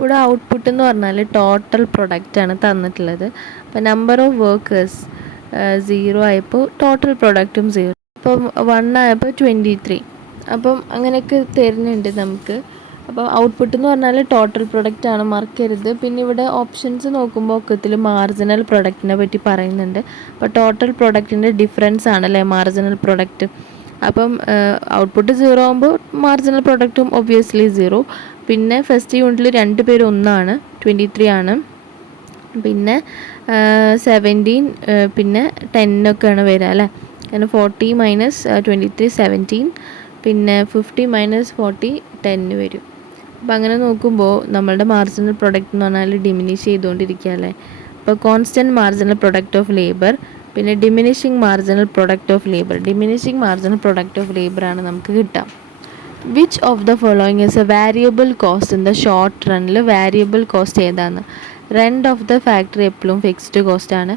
ഇവിടെ ഔട്ട്പുട്ട് എന്ന് പറഞ്ഞാൽ ടോട്ടൽ പ്രൊഡക്റ്റാണ് തന്നിട്ടുള്ളത്. അപ്പോൾ നമ്പർ ഓഫ് വർക്കേഴ്സ് 0 ആയപ്പോൾ ടോട്ടൽ പ്രൊഡക്റ്റും 0. അപ്പം 1 ആയപ്പോൾ 23. അപ്പം അങ്ങനെയൊക്കെ തരുന്നുണ്ട് നമുക്ക്. അപ്പോൾ ഔട്ട്പുട്ട് എന്ന് പറഞ്ഞാൽ ടോട്ടൽ പ്രൊഡക്റ്റാണ്, മറക്കരുത്. പിന്നെ ഇവിടെ ഓപ്ഷൻസ് നോക്കുമ്പോൾ ഒക്കത്തിൽ മാർജിനൽ പ്രൊഡക്റ്റിനെ പറ്റി പറയുന്നുണ്ട്. അപ്പോൾ ടോട്ടൽ പ്രൊഡക്റ്റിൻ്റെ ഡിഫറൻസ് ആണല്ലേ മാർജിനൽ പ്രൊഡക്റ്റ്. അപ്പം ഔട്ട്പുട്ട് 0 ആകുമ്പോൾ മാർജിനൽ പ്രൊഡക്റ്റും ഒബ്വിയസ്ലി 0. പിന്നെ ഫസ്റ്റ് യൂണിറ്റിൽ 2 പേര് ഒന്നാണ്, 23 ആണ്. പിന്നെ 17 പിന്നെ 10 ഒക്കെയാണ് വരിക അല്ലേ. അങ്ങനെ 40 മൈനസ് 23 17, പിന്നെ 50 മൈനസ് 40 10 വരും. അപ്പോൾ അങ്ങനെ നോക്കുമ്പോൾ നമ്മളുടെ മാർജിനൽ പ്രൊഡക്റ്റ് എന്ന് പറഞ്ഞാൽ ഡിമിനിഷ് ചെയ്തുകൊണ്ടിരിക്കുക അല്ലേ. അപ്പോൾ constant marginal product of labour, പിന്നെ diminishing marginal product of labour. Diminishing marginal product of labour ആണ് നമുക്ക് കിട്ടാം. Which of the following is a variable cost in the short റണ്ണിൽ വാരിയബിൾ കോസ്റ്റ് ഏതാണ്? റെൻ്റ് ഓഫ് ദ ഫാക്ടറി എപ്പോഴും fixed cost ആണ്.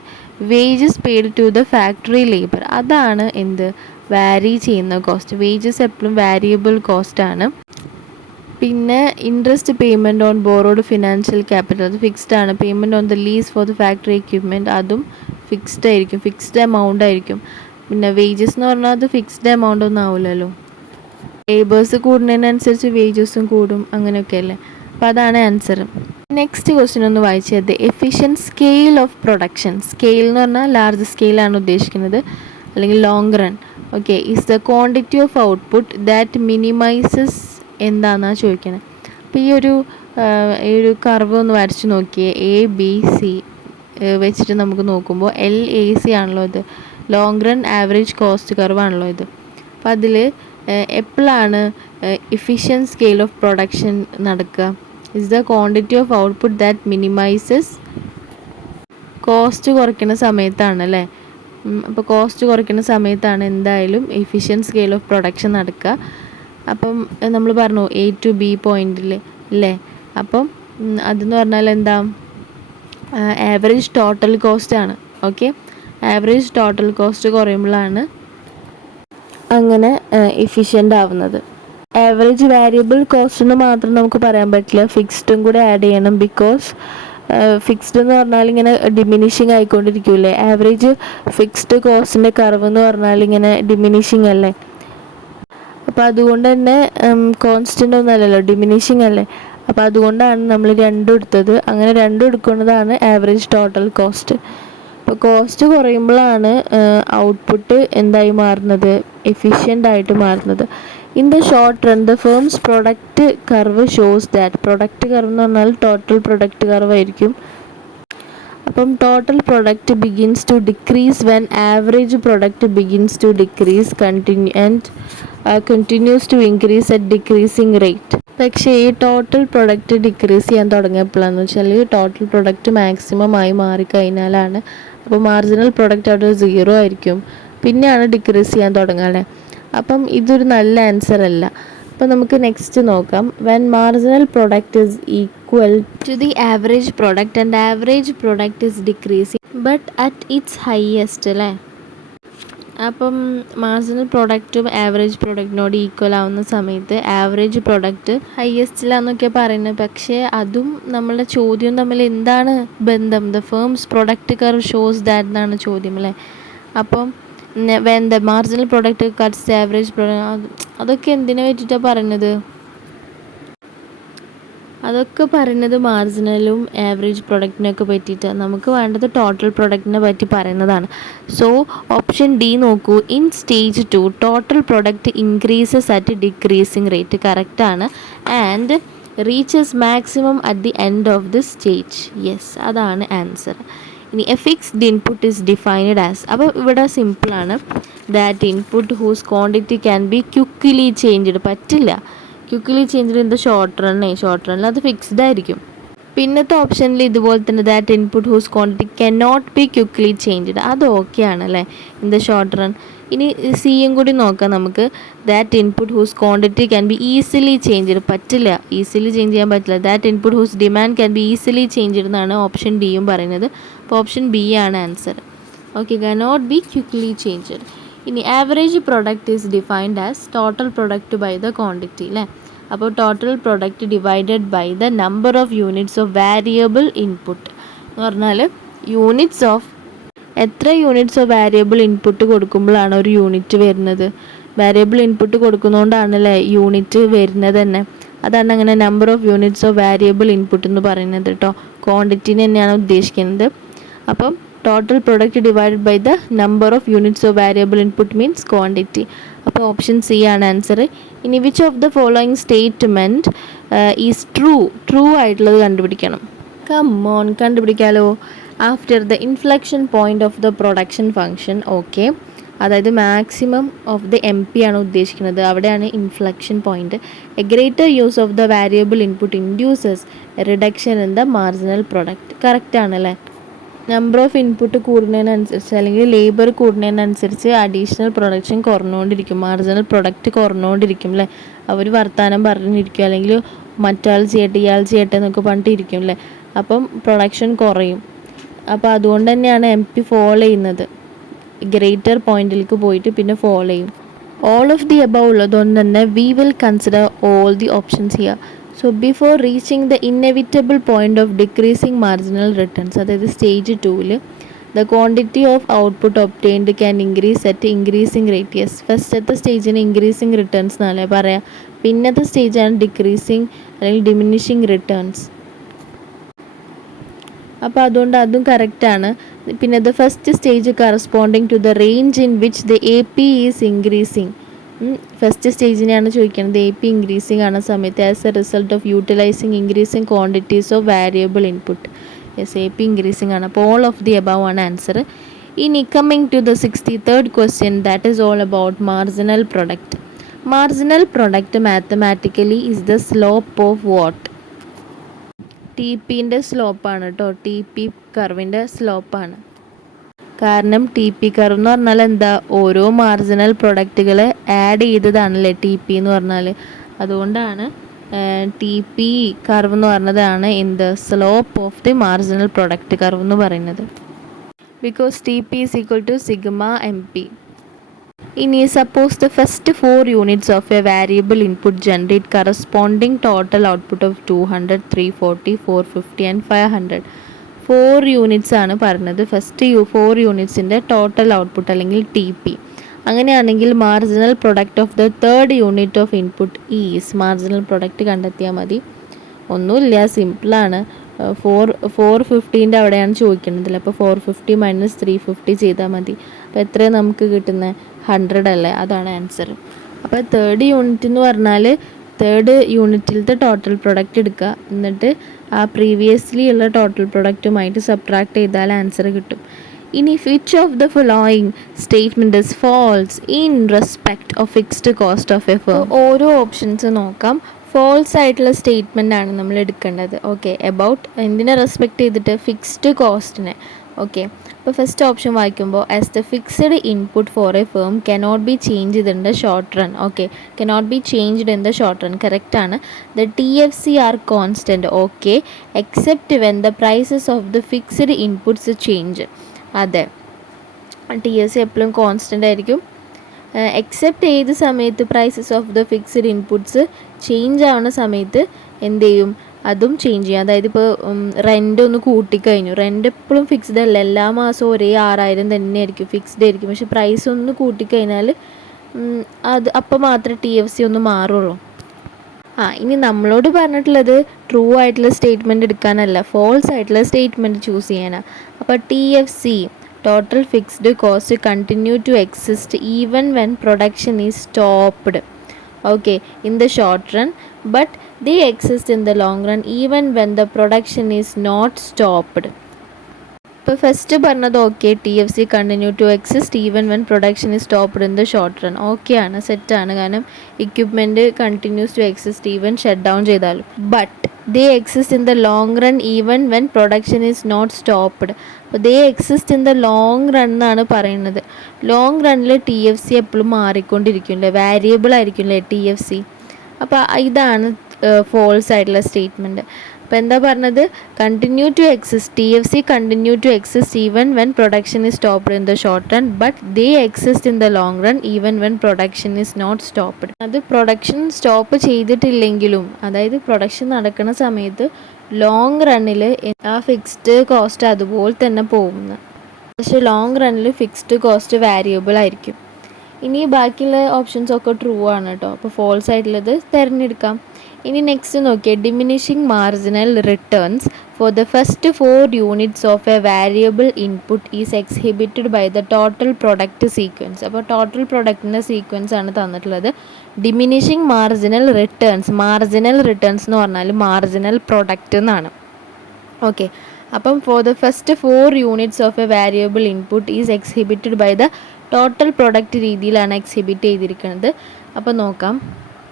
Wages paid to the factory labour, അതാണ് എന്ത് vary ചെയ്യുന്ന കോസ്റ്റ്. വേജസ് എപ്പോഴും വാരിയബിൾ കോസ്റ്റ് ആണ്. പിന്നെ interest payment on borrowed financial capital, അത് ഫിക്സ്ഡ് ആണ്. Payment on the lease for the factory equipment, അതും ഫിക്സ്ഡ് ആയിരിക്കും, ഫിക്സ്ഡ് എമൗണ്ട് ആയിരിക്കും. പിന്നെ വേജസ് എന്ന് പറഞ്ഞാൽ അത് ഫിക്സ്ഡ് എമൗണ്ട് ഒന്നും ആവില്ലല്ലോ. ലേബേഴ്സ് കൂടുന്നതിനനുസരിച്ച് വേജസും കൂടും, അങ്ങനെയൊക്കെ അല്ലേ. അപ്പോൾ അതാണ് ആൻസർ. നെക്സ്റ്റ് ക്വസ്റ്റ്യൻ ഒന്ന് വായിച്ചത്. Efficient scale of production. Scale എന്ന് പറഞ്ഞാൽ ലാർജ് സ്കെയിലാണ് ഉദ്ദേശിക്കുന്നത്, അല്ലെങ്കിൽ long run. Okay, is the quantity of output that minimises എന്താണെന്നാണ് ചോദിക്കുന്നത്. അപ്പോൾ ഈ ഒരു കർവ് ഒന്ന് വരച്ച് നോക്കിയേ. ABC വെച്ചിട്ട് നമുക്ക് നോക്കുമ്പോൾ LAC ആണല്ലോ ഇത്, ലോങ് റൺ ആവറേജ് കോസ്റ്റ് കർവാണല്ലോ ഇത്. അപ്പോൾ അതിൽ എപ്പോഴാണ് എഫിഷ്യൻറ്റ് സ്കെയിൽ ഓഫ് പ്രൊഡക്ഷൻ നടക്കുക? Is the quantity of output that minimises, cost കുറയ്ക്കുന്ന സമയത്താണ് അല്ലേ. അപ്പോൾ കോസ്റ്റ് കുറയ്ക്കുന്ന സമയത്താണ് എന്തായാലും എഫിഷ്യൻറ്റ് സ്കെയിൽ ഓഫ് പ്രൊഡക്ഷൻ നടക്കുക. അപ്പം നമ്മൾ പറഞ്ഞു A to B പോയിന്റിൽ അല്ലേ. അപ്പം അതെന്ന് പറഞ്ഞാൽ എന്താ, ആവറേജ് ടോട്ടൽ കോസ്റ്റ് ആണ്. ഓക്കെ, ആവറേജ് ടോട്ടൽ കോസ്റ്റ് കുറയുമ്പോഴാണ് അങ്ങനെ എഫിഷ്യൻ്റ് ആവുന്നത്. ആവറേജ് വാരിയബിൾ കോസ്റ്റ് എന്ന് മാത്രം നമുക്ക് പറയാൻ പറ്റില്ല, ഫിക്സ്ഡും കൂടെ ആഡ് ചെയ്യണം. ബിക്കോസ് ഫിക്സ്ഡ് എന്ന് പറഞ്ഞാൽ ഇങ്ങനെ ഡിമിനിഷിങ് ആയിക്കൊണ്ടിരിക്കൂലേ. ആവറേജ് ഫിക്സ്ഡ് കോസ്റ്റിൻ്റെ കർവ് എന്ന് പറഞ്ഞാൽ ഇങ്ങനെ ഡിമിനിഷിങ് അല്ലേ. അപ്പോൾ അതുകൊണ്ട് തന്നെ കോൺസ്റ്റൻ്റ് ഒന്നുമല്ലല്ലോ, ഡിമിനിഷിങ് അല്ലേ. അപ്പോൾ അതുകൊണ്ടാണ് നമ്മൾ രണ്ടും എടുത്തത്. അങ്ങനെ രണ്ടും എടുക്കുന്നതാണ് ആവറേജ് ടോട്ടൽ കോസ്റ്റ്. അപ്പോൾ കോസ്റ്റ് കുറയുമ്പോഴാണ് ഔട്ട്പുട്ട് എന്തായി മാറുന്നത്, എഫിഷ്യൻ്റ് ആയിട്ട് മാറുന്നത്. In the short run the firm's product curve shows that, product curve എന്ന് പറഞ്ഞാൽ ടോട്ടൽ പ്രൊഡക്റ്റ് കർവ് ആയിരിക്കും. അപ്പം total product begins to decrease when average product begins to decrease continues to increase at decreasing rate. പക്ഷേ ഈ total product decrease ചെയ്യാൻ തുടങ്ങിയപ്പോഴാണെന്ന് വെച്ചാൽ total product maximum ആയി മാറിക്കഴിഞ്ഞാലാണ്. അപ്പോൾ മാർജിനൽ പ്രൊഡക്റ്റ് അവിടെ 0 ആയിരിക്കും, പിന്നെയാണ് ഡിക്രീസ് ചെയ്യാൻ തുടങ്ങുക. അപ്പം ഇതൊരു നല്ല ആൻസർ അല്ല. അപ്പോൾ നമുക്ക് നെക്സ്റ്റ് നോക്കാം. When marginal product is equal to the average product and average product is decreasing but at its highest അല്ലേ. അപ്പം മാർജിനൽ പ്രൊഡക്റ്റും ആവറേജ് പ്രൊഡക്റ്റിനോട് ഈക്വൽ ആവുന്ന സമയത്ത് ആവറേജ് പ്രൊഡക്റ്റ് ഹയസ്റ്റിലാന്നൊക്കെ പറയുന്നത്. പക്ഷേ അതും നമ്മളുടെ ചോദ്യം തമ്മിൽ എന്താണ് ബന്ധം? The firm's product curve shows that എന്നാണ് ചോദ്യം അല്ലേ. അപ്പം when the marginal product cuts average product, അതൊക്കെ എന്തിനെ പറ്റിയിട്ടാണ് പറയുന്നത്? അതൊക്കെ പറയുന്നത് മാർജിനലും ആവറേജ് പ്രൊഡക്റ്റിനൊക്കെ പറ്റിയിട്ടാണ്. നമുക്ക് വേണ്ടത് ടോട്ടൽ പ്രൊഡക്റ്റിനെ പറ്റി പറയുന്നതാണ്. സോ ഓപ്ഷൻ ഡി നോക്കൂ. In stage 2 total product increases at decreasing rate, കറക്റ്റാണ്. And reaches maximum at the end of the stage. Yes, അതാണ് ആൻസർ. ഇനി a fixed input is defined as, അപ്പോൾ ഇവിടെ സിമ്പിളാണ്. That input whose quantity can be quickly changed, പറ്റില്ല quickly changed in the short റണ്ണിൽ അത് fixed ആയിരിക്കും. പിന്നത്തെ ഓപ്ഷനിൽ ഇതുപോലെ തന്നെ that input whose quantity can not be quickly changed, അത് ഓക്കെ ആണല്ലേ ഇൻ ദ ഷോർട്ട് റൺ. ഇനി സിയും കൂടി നോക്കാം നമുക്ക്. That input whose quantity can be easily changed, പറ്റില്ല, ഈസിലി ചേഞ്ച് ചെയ്യാൻ പറ്റില്ല. That input whose demand can be easily changed എന്നാണ് ഓപ്ഷൻ ഡിയും പറയുന്നത്. അപ്പോൾ ഓപ്ഷൻ ബി ആണ് answer. Okay, can not be quickly changed. ഇനി average product is defined as total product by the quantity അല്ലേ. അപ്പോൾ total product divided by the number of units of variable input എന്ന് പറഞ്ഞാൽ units of എത്ര units of variable input കൊടുക്കുമ്പോഴാണ് ഒരു unit വരുന്നത്. Variable input കൊടുക്കുന്നതുകൊണ്ടാണല്ലേ unit വരുന്നത് തന്നെ. അതാണ് അങ്ങനെ number of units of variable input എന്ന് പറയുന്നത് കേട്ടോ. ക്വാണ്ടിറ്റീനെ തന്നെയാണ് ഉദ്ദേശിക്കുന്നത്. അപ്പം total product divided by the number of units of variable input means quantity. അപ്പോൾ ഓപ്ഷൻ സി ആണ് ആൻസർ. ഇനി which of the following statement is true ആയിട്ടുള്ളത് കണ്ടുപിടിക്കണം. കമ്മോൺ കണ്ടുപിടിക്കാലോ. After the inflection point of the production function, okay, അതായത് maximum of the M P ആണ് ഉദ്ദേശിക്കുന്നത്, അവിടെയാണ് inflection point. A greater use of the variable input induces reduction in the marginal product. Correct ആണല്ലേ. Number of input കൂടുന്നതിനനുസരിച്ച് അല്ലെങ്കിൽ labour കൂടുന്നതിനനുസരിച്ച് additional production കുറഞ്ഞുകൊണ്ടിരിക്കും, marginal product കുറഞ്ഞുകൊണ്ടിരിക്കും അല്ലേ. അവർ വർത്തമാനം പറഞ്ഞിരിക്കും, അല്ലെങ്കിൽ മറ്റാൾ ചെയ്യട്ടെ ഇയാൾ ചെയ്യട്ടെ എന്നൊക്കെ പറഞ്ഞിട്ടിരിക്കും അല്ലേ. അപ്പം പ്രൊഡക്ഷൻ കുറയും. അപ്പോൾ അതുകൊണ്ട് തന്നെയാണ് എം പി ഫോൾ ചെയ്യുന്നത്. ഗ്രേറ്റർ പോയിന്റിലേക്ക് പോയിട്ട് പിന്നെ ഫോൾ ചെയ്യും. ഓൾ ഓഫ് ദി എബവ് ഉള്ളതുകൊണ്ട് തന്നെ we will consider all the options here. So before reaching the inevitable point of decreasing marginal returns, അതായത് സ്റ്റേജ് 2-ൽ the quantity of output obtained can increase at increasing rate. Yes, ഫസ്റ്റത്തെ സ്റ്റേജിന് increasing returns എന്നല്ലേ പറയാം. പിന്നത്തെ സ്റ്റേജാണ് decreasing അല്ലെങ്കിൽ diminishing returns. അപ്പോൾ അതുകൊണ്ട് അതും കറക്റ്റാണ്. പിന്നെ the first stage corresponding to the range in which the A P is increasing. First സ്റ്റേജിനെയാണ് ചോദിക്കുന്നത്. എ പി ഇൻക്രീസിങ് ആണ് സമയത്ത് as a result of utilising increasing quantities of variable input. Yes, A P increasing ആണ്. അപ്പോൾ all of the above ആണ് answer. ഇനി coming to the 63rd question, that is all about marginal product. Marginal product mathematically is the slope of what? T പിൻ്റെ സ്ലോപ്പാണ് കേട്ടോ. T P കർവിൻ്റെ സ്ലോപ്പാണ്. കാരണം T P curve എന്ന് പറഞ്ഞാൽ എന്താ, ഓരോ മാർജിനൽ പ്രൊഡക്റ്റുകൾ ആഡ് ചെയ്തതാണല്ലേ ടി പി എന്ന് പറഞ്ഞാൽ. അതുകൊണ്ടാണ് ടി പി കർവ് എന്ന് പറഞ്ഞതാണ് എന്ത്, slope of the marginal product curve എന്ന് പറയുന്നത്. Because T P is equal to sigma M P. ഇനി suppose the first 4 units of a variable input generate corresponding total output of 200, 340, 450 and 500. 4 units ആണ് പറഞ്ഞത്. First 4 യൂണിറ്റ്സിൻ്റെ total output അല്ലെങ്കിൽ T P. അങ്ങനെയാണെങ്കിൽ marginal product of the third unit of input is, marginal product കണ്ടെത്തിയാൽ മതി. ഒന്നുമില്ല, സിമ്പിളാണ്. 450 അവിടെയാണ് ചോദിക്കുന്നത്. അപ്പോൾ 450 മൈനസ് 350 ചെയ്താൽ മതി. അപ്പോൾ എത്രയാണ് നമുക്ക് കിട്ടുന്നത്? 100 അല്ലേ. അതാണ് ആൻസർ. അപ്പോൾ തേർഡ് യൂണിറ്റ് എന്ന് പറഞ്ഞാൽ തേർഡ് യൂണിറ്റിലത്തെ ടോട്ടൽ പ്രൊഡക്റ്റ് എടുക്കുക, എന്നിട്ട് ആ പ്രീവിയസ്ലി ഉള്ള ടോട്ടൽ പ്രൊഡക്റ്റുമായിട്ട് സബ്ട്രാക്ട് ചെയ്താൽ ആൻസർ കിട്ടും. ഇനി which of the following statement is false in respect of fixed cost of a firm? ഓരോ ഓപ്ഷൻസ് നോക്കാം. ഫോൾസ് ആയിട്ടുള്ള സ്റ്റേറ്റ്മെൻ്റ് ആണ് നമ്മൾ എടുക്കേണ്ടത്. ഓക്കെ, എബൌട്ട് എന്തിനെ റെസ്പെക്ട് ചെയ്തിട്ട്? ഫിക്സ്ഡ് കോസ്റ്റിനെ. ഓക്കെ, അപ്പോൾ ഫസ്റ്റ് ഓപ്ഷൻ വായിക്കുമ്പോൾ as the fixed input for a firm cannot be changed in the short run. Okay, cannot be changed in the short run, correct ആണ്. The TFC are constant. Okay, except when the prices of the fixed inputs change. അതെ, TFC എപ്പോഴും constant ആയിരിക്കും. Except ഏത് സമയത്ത് prices of the fixed inputs change ആവുന്ന സമയത്ത് എന്ത് ചെയ്യും? അതും ചേഞ്ച് ചെയ്യും. അതായത് ഇപ്പോൾ റെൻ്റ് ഒന്ന് കൂട്ടിക്കഴിഞ്ഞു. റെൻ്റ് എപ്പോഴും ഫിക്സ്ഡ് അല്ല, എല്ലാ മാസവും ഒരേ 6000 തന്നെയായിരിക്കും, ഫിക്സ്ഡ് ആയിരിക്കും. പക്ഷെ പ്രൈസ് ഒന്ന് കൂട്ടിക്കഴിഞ്ഞാൽ അത് അപ്പോൾ മാത്രമേ TFC ഒന്ന് മാറുള്ളൂ. ഇനി നമ്മളോട് പറഞ്ഞിട്ടുള്ളത് ട്രൂ ആയിട്ടുള്ള സ്റ്റേറ്റ്മെൻറ്റ് എടുക്കാനല്ല, ഫോൾസ് ആയിട്ടുള്ള സ്റ്റേറ്റ്മെൻറ്റ് ചൂസ് ചെയ്യാനാണ്. അപ്പോൾ TFC, total fixed cost, continue to exist even when production is stopped. Okay, in the short run, but they exist in the long run even when the production is not stopped. ഇപ്പോൾ first പറഞ്ഞത് okay, TFC continue to exist even when production is stopped in the short run. Okay ആണ്, സെറ്റാണ്. കാരണം equipment continues to exist even shut down ചെയ്താലും. But they exist in the long run even when production is not stopped. അപ്പോൾ they exist in the long run എന്നാണ് പറയുന്നത്. Long റണ്ണിൽ TFC എപ്പോഴും മാറിക്കൊണ്ടിരിക്കില്ലേ, variable ആയിരിക്കില്ലേ TFC. അപ്പോൾ ഇതാണ് ഫോൾസ് ആയിട്ടുള്ള statement. അപ്പോൾ എന്താ പറഞ്ഞത്, continue to exist, T F C continue to exist even when production is stopped in the short run, but they exist in the long run even when production is not stopped. അത് production stop ചെയ്തിട്ടില്ലെങ്കിലും, അതായത് production നടക്കുന്ന സമയത്ത് long റണ്ണിൽ ആ fixed cost അതുപോലെ തന്നെ പോകുന്നു. പക്ഷേ ലോങ് റണ്ണിൽ ഫിക്സ്ഡ് കോസ്റ്റ് വാരിയബിൾ ആയിരിക്കും. ഇനി ബാക്കിയുള്ള ഓപ്ഷൻസ് ഒക്കെ ട്രൂ ആണ് കേട്ടോ. അപ്പോൾ ഫോൾസ് ആയിട്ടുള്ളത് തിരഞ്ഞെടുക്കാം. ഇനി നെക്സ്റ്റ് നോക്കിയാൽ diminishing marginal returns for the first 4 units of a variable input is exhibited by the total product sequence. അപ്പോൾ ടോട്ടൽ പ്രൊഡക്റ്റിൻ്റെ സീക്വൻസ് ആണ് തന്നിട്ടുള്ളത്. ഡിമിനിഷിങ് മാർജിനൽ റിട്ടേൺസ് എന്ന് പറഞ്ഞാൽ മാർജിനൽ പ്രൊഡക്റ്റ് എന്നാണ്. ഓക്കെ, അപ്പം for the first 4 units of a variable input is exhibited by the total product രീതിയിലാണ് എക്സിബിറ്റ് ചെയ്തിരിക്കുന്നത്. അപ്പോൾ നോക്കാം.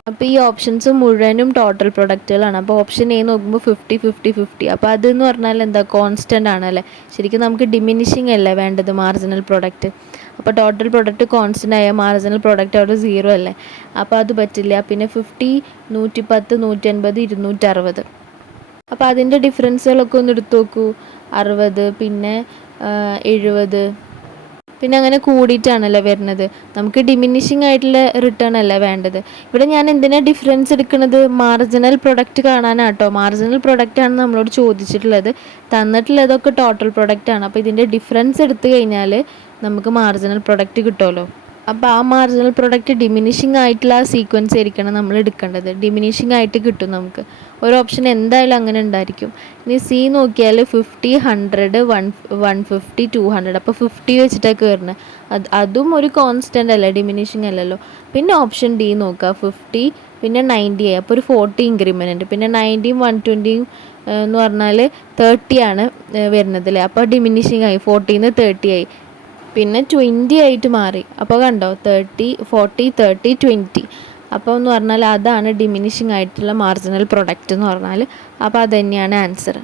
അപ്പോൾ ഈ ഓപ്ഷൻസ് മുഴുവനും ടോട്ടൽ പ്രൊഡക്റ്റുകളാണ്. അപ്പോൾ ഓപ്ഷൻ എ നോക്കുമ്പോൾ 50 50 50. അപ്പോൾ അതെന്ന് പറഞ്ഞാൽ എന്താ, കോൺസ്റ്റൻ്റ് ആണല്ലേ. ശരിക്കും നമുക്ക് ഡിമിനിഷിങ് അല്ലേ വേണ്ടത് മാർജിനൽ പ്രൊഡക്റ്റ്. അപ്പോൾ ടോട്ടൽ പ്രൊഡക്റ്റ് കോൺസ്റ്റൻ്റ് ആയ മാർജിനൽ പ്രൊഡക്റ്റ് അവിടെ 0 അല്ലേ. അപ്പോൾ അത് പറ്റില്ല. പിന്നെ 50, 110, 180, 260. അപ്പോൾ അതിൻ്റെ ഡിഫറൻസുകളൊക്കെ ഒന്ന് എടുത്തു നോക്കൂ. 60, പിന്നെ 70, പിന്നെ അങ്ങനെ കൂടിയിട്ടാണല്ലോ വരുന്നത്. നമുക്ക് ഡിമിനിഷിങ് ആയിട്ടുള്ള റിട്ടേൺ അല്ല വേണ്ടത്. ഇവിടെ ഞാൻ എന്തിനാണ് ഡിഫറൻസ് എടുക്കുന്നത്, മാർജിനൽ പ്രൊഡക്റ്റ് കാണാനാട്ടോ. മാർജിനൽ പ്രൊഡക്റ്റാണ് നമ്മളോട് ചോദിച്ചിട്ടുള്ളത്. തന്നിട്ടുള്ളതൊക്കെ ടോട്ടൽ പ്രൊഡക്റ്റാണ്. അപ്പോൾ ഇതിൻ്റെ ഡിഫറൻസ് എടുത്തു കഴിഞ്ഞാൽ നമുക്ക് മാർജിനൽ പ്രൊഡക്റ്റ് കിട്ടുമല്ലോ. അപ്പോൾ ആ മാർജിനൽ പ്രൊഡക്റ്റ് ഡിമിനിഷിങ് ആയിട്ടുള്ള ആ സീക്വൻസ് ആയിരിക്കണം നമ്മൾ എടുക്കേണ്ടത്. ഡിമിനിഷിങ് ആയിട്ട് കിട്ടും നമുക്ക്. ഒരു ഓപ്ഷൻ എന്തായാലും അങ്ങനെ ഉണ്ടായിരിക്കും. ഇനി സി നോക്കിയാൽ 50, 100, 150, 200. അപ്പോൾ 50 വെച്ചിട്ടൊക്കെ വരുന്നത്. അതും ഒരു കോൺസ്റ്റൻ്റ് അല്ല, ഡിമിനിഷിങ് അല്ലല്ലോ. പിന്നെ ഓപ്ഷൻ ഡി നോക്കുക, 50, പിന്നെ 90 ആയി. അപ്പോൾ ഒരു 40 ഇൻക്രിമെൻ്റ് ഉണ്ട്. പിന്നെ 90, 120 എന്ന് പറഞ്ഞാൽ 30 ആണ് വരുന്നത് അല്ലേ. അപ്പോൾ ഡിമിനിഷിങ് ആയി, 40 30 ആയി. പിന്നെ 20 ആയിട്ട് മാറി. അപ്പോൾ കണ്ടോ, 30, 40, 30, 20. അപ്പോൾ എന്ന് പറഞ്ഞാൽ അതാണ് ഡിമിനിഷിങ് ആയിട്ടുള്ള മാർജിനൽ പ്രൊഡക്റ്റ് എന്ന് പറഞ്ഞാൽ. അപ്പോൾ അത് തന്നെയാണ് ആൻസർ.